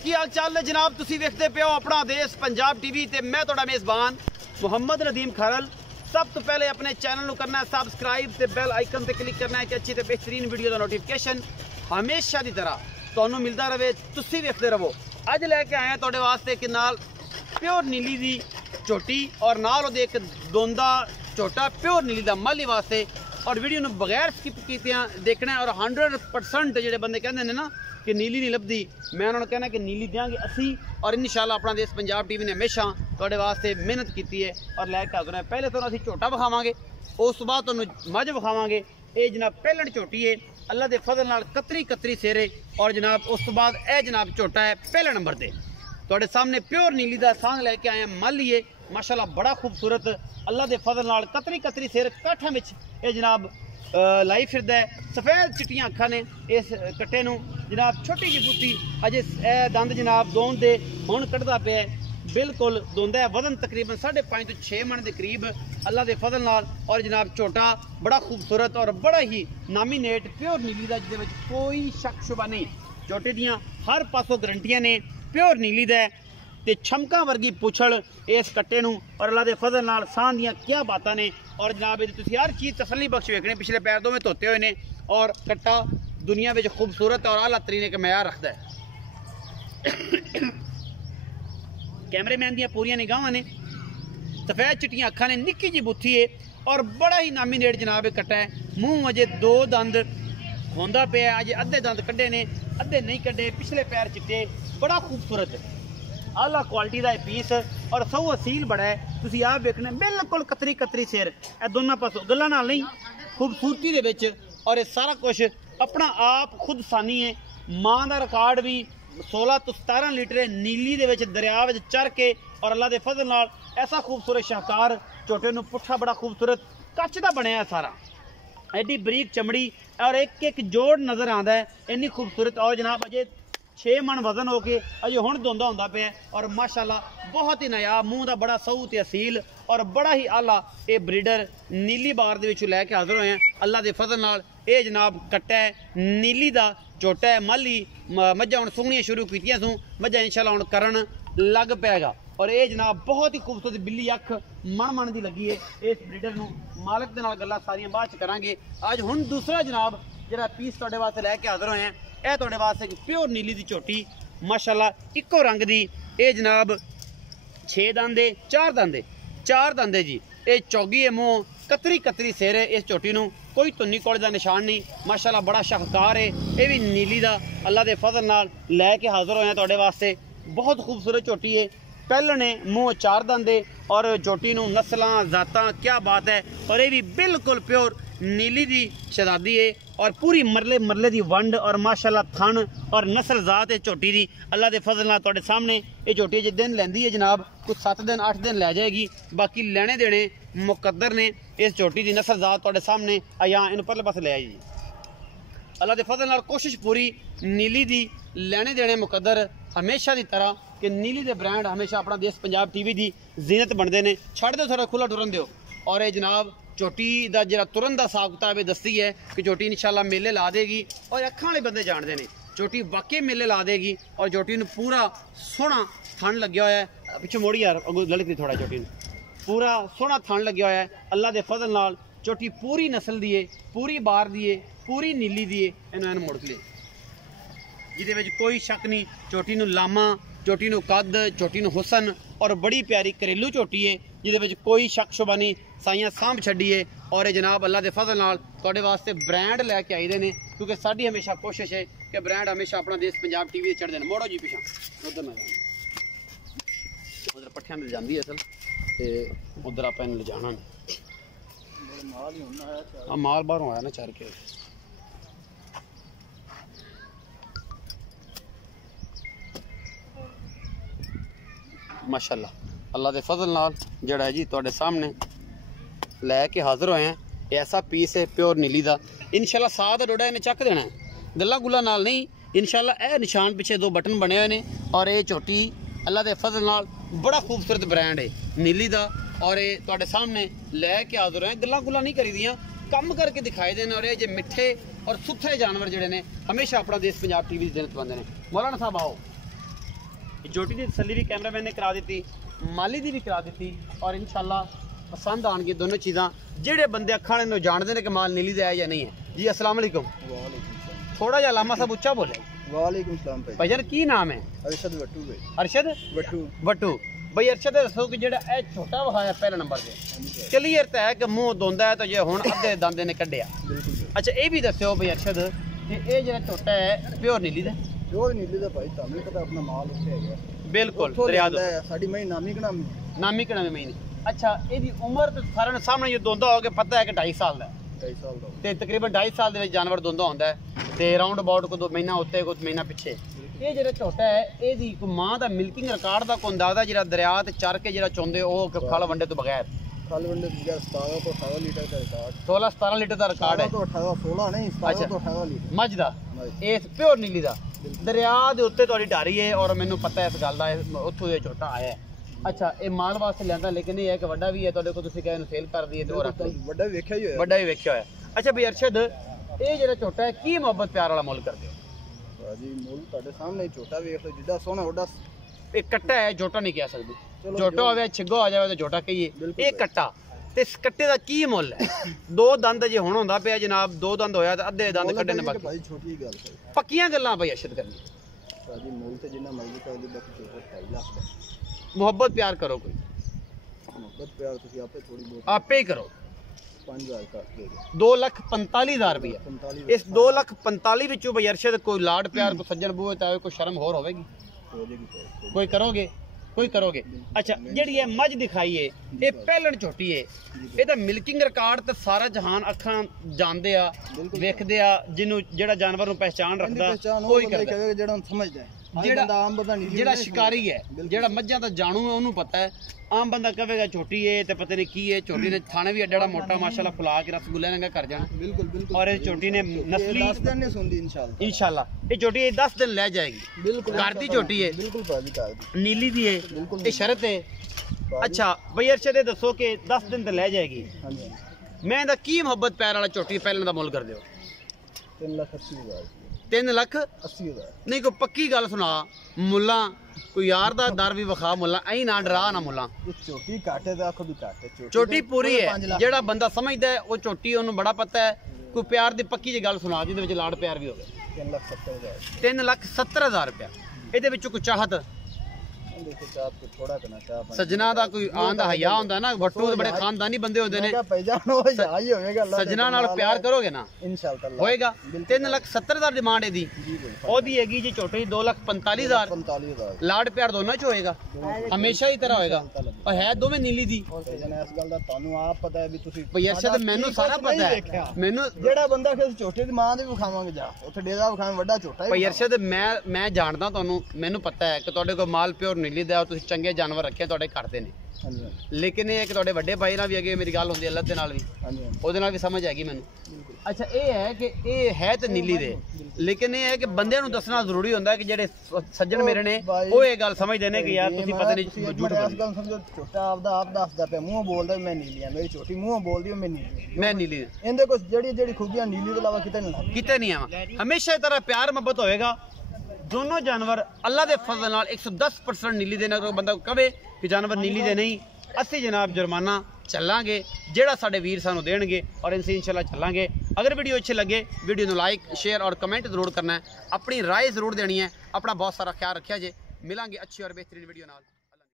की हाल चाल ने जनाब, तुसी देखते पे हो अपना देश पंजाब टीवी ते मैं तुहाडा मेज़बान मुहम्मद नदीम खारल। सब तो पहले अपने चैनल को करना है सबसक्राइब ते बैल आइकन ते क्लिक करना है कि अच्छी ते बेहतरीन वीडियो का नोटिफिकेशन हमेशा की तरह तुहानू मिलता रहे, तुसी देखते रहो। अज लैके आए तुहाडे वास्ते कि नाल प्योर नीली दी झोटी और नाल ओहदे एक दोंदा झोटा प्योर नीली दा माली वास्ते, और वीडियो में बगैर स्किप कीतियां देखना है। और 100% जो बंदे कहते हैं ना कि नीली नहीं लभदी, मैं उन्होंने कहना कि नीली देंगे असी, और इंशाल्लाह अपना देश पंजाब टीवी ने हमेशा तुहाडे वास्ते मेहनत की है और लैके हाज़र है। पहले तो असीं झोटा विखावांगे, उस तो बाद तुहानूं मझ विखावांगे। ये जनाब पहलण झोटी है, अल्लाह के फजल नाल कतरी कतरी सेरे, और जनाब उस तो बाद यह जनाब झोटा है पहले नंबर पर। तुहाडे सामने प्योर नीली का सांग लैके आए हैं, माली है माशाल्लाह बड़ा खूबसूरत, अल्लाह के फजल नाल कतरी कतरी सेर काठा में ये जनाब लाई फिरदा है। सफेद चिट्टियां अखा ने इस कट्टे नूं, जनाब छोटी जी बूटी अजे दंद जनाब दोन दे हुण कढ़दा पिया, बिल्कुल दोंदा है। वजन तकरीबन 5.5 तो 6 मन के करीब अल्लाह के फजल नाल, और जनाब झोटा बड़ा खूबसूरत और बड़ा ही नामीनेट प्योर नीली का, जिहदे विच कोई शक शुबा नहीं। झोटे दियां हर पासों गारंटियां ने, प्योर नीली दा ते छमका वर्गी पुछड़ इस कट्टे नूं, और अल्लाह के फजल नाल सां दियां क्या बातां ने। और जनाब तुसीं हर चीज़ तसल्ली बख्श वेखने, पिछले पैर दोवें धोते हुए ने, और कट्टा दुनिया में खूबसूरत और आला तरीन एक म्यार रखता है। कैमरेमैन दियां पूरियां निगाहां ने, सफेद चिट्टियां अखां ने, निक्की जी बुत्थी है और बड़ा ही नामीनेट जनाब कट्टा है। मूँह अजे 2 दंद होंदा पिया, अजे अद्धे दंद कड्ढे ने, अद्धे नहीं कड्ढे, पिछले पैर चिट्टे, बड़ा खूबसूरत आला क्वालिटी का पीस, और सौ असील बड़ा है। तुसीं आप वेखना बिल्कुल कतरी कतरी सिर, ए दोनों पासों गल्लां नाल नहीं, खूबसूरती दे विच, और ये सारा कुछ अपना आप खुद सानी है। माँ का रिकॉर्ड भी 16 तो 17 लीटर नीली दे विच दरिया विच चर के, और अल्लाह के फजल नाल ऐसा खूबसूरत शाहकार झोटे नूं पुट्ठा बड़ा खूबसूरत कच दा बनया सारा, एडी बरीक चमड़ी, और एक एक जोड़ नज़र आंदा है, इन्नी खूबसूरत। और जनाब अजे 6 मन वजन हो के अजे हुण दोंदा होंदा पिया, और माशाल्लाह बहुत ही नायाब, मूँह का बड़ा सऊ ते असील और बड़ा ही आला ये ब्रीडर नीली बार दे विचों लैके हाज़र होए हैं अल्लाह के फजल नाल। ये जनाब कट्टा है नीली का झोटा है माली, मझां हुण सूहणियां शुरू कीतियां सूं, मझां इंशाल्लाह हुण करन लग पैगा। और ये जनाब बहुत ही खूबसूरत बिल्ली अख मन मन की लगी है इस ब्रीडर नूं। मालक दे नाल गल्लां सारियां बाद च करांगे। अज हुण दूसरा जनाब जिहड़ा पीस तुहाडे वास्ते लैके हाज़र होए हैं, यह तुहाडे वास्ते एक प्योर नीली की झोटी माशाल्लाह इक्को रंग की। ये जनाब 6 दंदे 4 दंदे 4 दंदे जी, ये चौगी है मूँह, कतरी कतरी सिर है इस झोटी नूं, कोई धुन्नी कोड़े का निशान नहीं, माशाल्लाह बड़ा शाहकार है। ये भी नीली का अल्लाह के फजल नाल लैके हाज़र होए हैं तुहाडे वास्ते, बहुत खूबसूरत झोटी है। पहलने मूँह 4 दंदे, और झोटी नूं नस्लां जातां क्या बात है। और ये भी बिल्कुल प्योर नीली की शहजादी है, और पूरी मरले मरले की वंड, और माशाल्लाह थन और नस्ल जात है झोटी की। अल्लाह के फजल नाल तुहाडे सामने ये झोटी जे दिन लैंदी है जनाब, कुछ 7 दिन 8 दिन लै जाएगी, बाकी लेने देने मुकद्दर ने। इस झोटी की नस्ल जात तुहाडे सामने आया, इन परले पासे ले आई जी। अल्लाह के फजल नाल कोशिश पूरी नीली दी लेने देने मुकद्दर, हमेशा की तरह कि नीली के ब्रांड हमेशा अपना देश पंजाब टीवी की जीनत बनते हैं। छड़ दो थोड़ा खुला टुरन दो। और ये जनाब झोटी का जो तुरन का हिसाब किताब है दसती है कि झोटी इंशाल्लाह मेले ला देगी, और अखां वाले बंदे जानते हैं झोटी वाकई मेले ला देगी। और झोटी नूं पूरा सोहना थन लग्या होया है, पिछे मोड़ी यार लड़की थोड़ा, झोटी पूरा सोहना थन लग्या होया है अल्लाह के फजल नाल। झोटी पूरी नस्ल दी है, पूरी बार दी है, पूरी नीली दी है, इन्होंने मुड़ के जिहदे विच कोई शक नहीं। झोटी नूं लामा, झोटी नूं कद, झोटी नूं हुसन, और बड़ी प्यारी घरेलू झोटी है जिहदे विच कोई शक शुबा नहीं, साइयां सांभ छड्डी है। और ये जनाब अल्लाह के फजल नाल तुहाडे वास्ते ब्रांड लैके आए ने, क्योंकि साडी हमेशा कोशिश है कि ब्रांड हमेशा अपना देश पंजाब टीवी चढ़ते हैं। मोड़ो जी पिछा उधर ना, उधर पट्ठियां मिल जाती है असल, तो उधर आप ले जाना माल बाहरों आया ना चर के। माशाल्लाह अल्लाह के फजल नाल जड़ा है जी तुहाडे सामने लैके हाज़र होए हैं, ऐसा पीस है प्योर नीली का। इंशाल्लाह साह का डोडा इन्हें चक देना है, गल्ला गुला नाल नहीं। इंशाल्लाह यह निशान पिछे 2 बटन बने हुए हैं, और ये झोटी अल्लाह के फजल नाल बड़ा खूबसूरत ब्रांड है नीली का। और ये तुहाडे सामने लैके हाज़र होए, गल्ला गुला नहीं करी दियाँ, कम करके दिखाए देने। और ये जो मिठे और सुथरे जानवर जोड़े ने हमेशा अपना देश पंजाब टीवी की जिन्नत बनते हैं। मौलाना साहब आओ, जोटी की तसल्ली भी कैमरामैन ने करा दी, माली की भी करा दी और इंशाल्लाह पसंद आएंगी दोनों चीज़ां। जेडे बंदे अखा ने जानते हैं कि माल नीली का है या नहीं है। जी अस्सलाम वालेकुम। थोड़ा जा लामा साहब उच्चा बोले। वालेकुम सलाम भाईजान की नाम है? अरशद वट्टू भाई। अरशद वट्टू भाई। अरशद दसो कि जेड़ा ए छोटा वहाया पहले नंबर से क्लीयर तो है कि मुंह धोंदा है तो जे हुण अद्धे दंदे ने कढ़िया। अच्छा ये भी दस्यो भाई अरशद कि ये जेड़ा छोटा है प्योर नीली दा? प्योर नीली दा भाई, तानू पता अपना माल उत्थे है। बिल्कुल दरिया दा साडी मई नामी कणामी महीने। अच्छा ਇਹਦੀ ਉਮਰ ਤੇ ਸਾਰਿਆਂ ਨੂੰ ਸਾਹਮਣੇ ਜੋ ਦੋਂਦਾ ਹੋ ਕੇ ਪਤਾ ਹੈ ਕਿ 2.5 ਸਾਲ ਦਾ ਹੈ। 2.5 ਸਾਲ ਦਾ ਤੇ ਤਕਰੀਬਨ 2.5 ਸਾਲ ਦੇ ਵਿੱਚ ਜਾਨਵਰ ਦੋਂਦਾ ਹੁੰਦਾ ਹੈ ਤੇ ਰਾਉਂਡ ਅਬਾਊਟ ਕੋ 2 ਮਹੀਨਾ ਉੱਤੇ ਕੋ ਮਹੀਨਾ ਪਿੱਛੇ। ਇਹ ਜਿਹੜਾ ਝੋਟਾ ਹੈ ਇਹਦੀ ਕੋ ਮਾਂ ਦਾ ਮਿਲਕਿੰਗ ਰਿਕਾਰਡ ਦਾ ਕੋ ਅੰਦਾਜ਼ਾ ਜਿਹੜਾ ਦਰਿਆ ਤੇ ਚਰ ਕੇ ਜਿਹੜਾ ਚੋਂਦੇ ਉਹ ਖਲ ਵੰਡੇ ਤੋਂ ਬਗੈਰ। ਖਲ ਵੰਡੇ ਤੋਂ ਬਗੈਰ 17 ਤੋਂ 18 ਲੀਟਰ ਦਾ ਰਿਕਾਰਡ। 16-17 ਲੀਟਰ ਦਾ ਰਿਕਾਰਡ ਹੈ। 16 ਨਹੀਂ 17 ਤੋਂ 18 ਲੀਟਰ ਮੱਝ ਦਾ। ਇਹ ਪਿਓਰ ਨੀਲੀ ਦਾ ਦਰਿਆ ਦੇ ਉੱਤੇ ਤੁਹਾਡੀ ਢਾਰੀ ਹੈ ਔਰ ਮੈਨੂੰ ਪਤਾ ਇਸ ਗੱਲ ਦਾ ਉੱਥੋਂ ਇਹ ਝੋਟਾ ਆਇਆ ਹੈ। अच्छा ये माल वास्ते लिया लेकिन ये है कि वड्डा भी है तो देखो तुसी कहे सेल कर दिए तो वड्डा भी वेख्या ही होया। वड्डा भी वेख्या होया। अच्छा भाई अरशद ये जेड़ा छोटा है की मोहब्बत प्यार वाला मोल कर दियो? जी मोल ਤੁਹਾਡੇ ਸਾਹਮਣੇ ਛੋਟਾ ਵੇਖ ਲਓ ਜਿੱਦਾਂ ਸੋਹਣਾ ਉਹਦਾ। ਇਹ ਕੱਟਾ ਹੈ ਝੋਟਾ ਨਹੀਂ ਕਹਿ ਸਕਦੇ। ਝੋਟਾ ਹੋਵੇ ਛਿੱਗੋ ਆ ਜਾਵੇ ਤਾਂ ਝੋਟਾ ਕਹੀਏ। ਇਹ ਕੱਟਾ ਤੇ ਇਸ ਕੱਟੇ ਦਾ ਕੀ ਮੁੱਲ ਹੈ? ਦੋ ਦੰਦ ਜੇ ਹੁਣ ਹੁੰਦਾ ਪਿਆ ਜਨਾਬ, ਦੋ ਦੰਦ ਹੋਇਆ ਤਾਂ ਅੱਧੇ ਦੰਦ ਕੱਢੇ ਨੇ ਬਾਕੀ। ਭਾਈ ਛੋਟੀ ਗੱਲ ਹੈ, ਪੱਕੀਆਂ ਗੱਲਾਂ ਭਾਈ ਅਰਸ਼ਦ ਕਰਨੀ। ਜੀ ਮੁੱਲ ਤੇ ਜਿੰਨਾ ਮਰਜ਼ੀ ਕਰ ਦੇ ਬਾਕੀ 2.5 ਲੱਖ ਦਾ। ਮੁਹੱਬਤ ਪਿਆਰ ਕਰੋ, ਕੋਈ ਮੁਹੱਬਤ ਪਿਆਰ ਤੁਸੀਂ ਆਪੇ ਥੋੜੀ ਬਹੁਤ ਆਪੇ ਹੀ ਕਰੋ। 5000 ਕਰ ਦੇ 2,45,000 रुपया। इस 2,45,000 ਵਿੱਚੋਂ ਭਾਈ ਅਰਸ਼ਦ ਕੋਈ ਲਾਡ ਪਿਆਰ ਕੋ ਸੱਜਣ ਬੂਏ ਤਾਂ ਕੋਈ ਸ਼ਰਮ ਹੋਰ ਹੋਵੇਗੀ? ਕੋਈ ਕਰੋਗੇ? ਕੋਈ ਕਰੋਗੇ? ਅੱਛਾ ਜਿਹੜੀ ਇਹ ਮੱਝ ਦਿਖਾਈਏ ਇਹ ਪਹਿਲਣ ਝੋਟੀ ਹੈ, ਇਹਦਾ ਮਿਲਕਿੰਗ ਰਿਕਾਰਡ ਤੇ ਸਾਰਾ ਜਹਾਨ ਅੱਖਾਂ ਜਾਣਦੇ ਆ ਵੇਖਦੇ ਆ। ਜਿਹਨੂੰ ਜਿਹੜਾ ਜਾਨਵਰ ਨੂੰ ਪਹਿਚਾਨ ਰੱਖਦਾ ਕੋਈ ਕਰਦਾ, ਜਿਹੜਾ ਸਮਝਦਾ ਹੈ। ਜਿਹੜਾ ਸ਼ਿਕਾਰੀ ਹੈ, ਜਿਹੜਾ ਮੱਝਾਂ ਦਾ ਜਾਣੂ ਹੈ ਉਹਨੂੰ ਪਤਾ ਹੈ। ਆਮ ਬੰਦਾ ਕਹੇਗਾ ਛੋਟੀ ਹੈ ਤੇ ਪਤਾ ਨਹੀਂ ਕੀ ਹੈ। ਛੋਟੀ ਨੇ ਥਾਣੇ ਵੀ ਐਡਾ ਮੋਟਾ ਮਾਸ਼ਾਅੱਲਾ ਫੁਲਾ ਕੇ ਰਸਗੁੱਲੇ ਨਾਲ ਕਰ ਜਾਣਾ। ਬਿਲਕੁਲ ਬਿਲकुल। ਔਰ ਇਹ ਛੋਟੀ ਨੇ ਨਸਲੀ 10 ਦਿਨ ਨੇ ਸੁਣਦੀ इंशाल्लाह ਇਹ ਛੋਟੀ 10 ਦਿਨ ਲੈ ਜਾਏਗੀ। ਬਿਲकुल ਘਰ ਦੀ ਛੋਟੀ ਹੈ, ਬਿਲकुल ਭਾਜੀ ਘਰ ਦੀ ਨੀਲੀ ਦੀ ਹੈ, ਇਹ ਸ਼ਰਤ ਹੈ। ਅੱਛਾ ਬਈ ਅਰਸ਼ਦ ਇਹ ਦੱਸੋ ਕਿ 10 ਦਿਨ ਤੇ ਲੈ ਜਾਏਗੀ। ਹਾਂਜੀ ਮੈਂ ਇਹਦਾ ਕੀ ਮੁਹੱਬਤ ਪਿਆਰ ਵਾਲਾ ਛੋਟੀ ਪਹਿਲਾਂ ਦਾ ਮੁੱਲ ਕਰ ਦਿਓ? 3,80,000। 3,80,000 ਨਹੀਂ ਕੋਈ ਪੱਕੀ ਗੱਲ ਸੁਣਾ ਮੁੱਲਾ, ਕੋਈ ਯਾਰ ਦਾ ਦਰ ਵੀ ਵਿਖਾ ਮੁੱਲਾ, ਐਂ ਨਾ ਡਰਾ ਨਾ ਮੁੱਲਾ। ਛੋਟੀ ਕਾਟੇ ਦਾ ਆਖੋ ਵੀ ਕਾਟੇ ਛੋਟੀ ਪੂਰੀ ਹੈ। ਜਿਹੜਾ ਬੰਦਾ ਸਮਝਦਾ ਹੈ ਉਹ ਛੋਟੀ ਉਹਨੂੰ ਬੜਾ ਪਤਾ ਹੈ। ਕੋਈ ਪਿਆਰ ਦੀ ਪੱਕੀ ਜਿਹੀ ਗੱਲ ਸੁਣਾ ਜਿਹਦੇ ਵਿੱਚ ਲਾਡ ਪਿਆਰ ਵੀ ਹੋਵੇ। 3,70,000। 3,70,000 रुपया। ਇਹਦੇ ਵਿੱਚੋਂ ਕੋਈ ਚਾਹਤ सजना का कोई आंदा हया होंदा ना, वट्टू तो बड़े खानदानी बंदे होंदे ने। सजना नाल प्यार करोगे ना इंशाअल्लाह होएगा। 3,70,000 डिमांड है दी ओदी हैगी जी छोटी 2,45,000। लाड प्यार दोनों च होएगा, हमेशा ही तरह होएगा। और है दोवें नीली दी। इस गल दा तानू आप पता है भी तुसी भई अरशद मैनू सारा पता है। मैनू जेड़ा बंदा किस छोटे दी मां दे विखावांगे जा उत्थे डेरा विखावे वड्डा छोटा है। भई अरशद मैं जानदा तानू, मैनू पता है कि तुहाडे कोल माल प्योर नीली दा, तुसीं चंगे जानवर रखे तुहाडे घर दे ने। लेकिन ये कि तुहाडे वड्डे भाई नाल भी अगे मेरी गल हुंदी अल्लाह दे नाल भी, ओहदे नाल भी समझ आएगी मैनू। अच्छा ये है कि ये है तो नीली दे, लेकिन ये है कि बंदे नूं दसना जरूरी होंदा है कि जेडे सज्जन मेरे ने वो ये गल समझदे ने कि यार तुसीं पता नहीं झूठ बोल। इस गल समझो छोटा आप दसदा पे मुंह बोलदा मैं नीली है, मेरी छोटी मुंह बोलदी मैं नीली इंदे कोई जेडी खूबियां नीली तो अलावा किते नहीं आवा। हमेशा इस तरह प्यार मोहब्बत होएगा। दोनों जानवर अल्लाह के फजल नाल 110% नीली देना। बंदा कहे कि जानवर नीली दे नहीं, असी जनाब जुर्माना चलांगे जेड़ा साडे वीर सानू देणगे और इनसे इंशाल्लाह चलांगे। अगर वीडियो अच्छी लगे वीडियो को लाइक शेयर और कमेंट जरूर करना है, अपनी राय जरूर देनी है। अपना बहुत सारा ख्याल रखिया जे। मिलांगे अच्छी और बेहतरीन वीडियो नाल।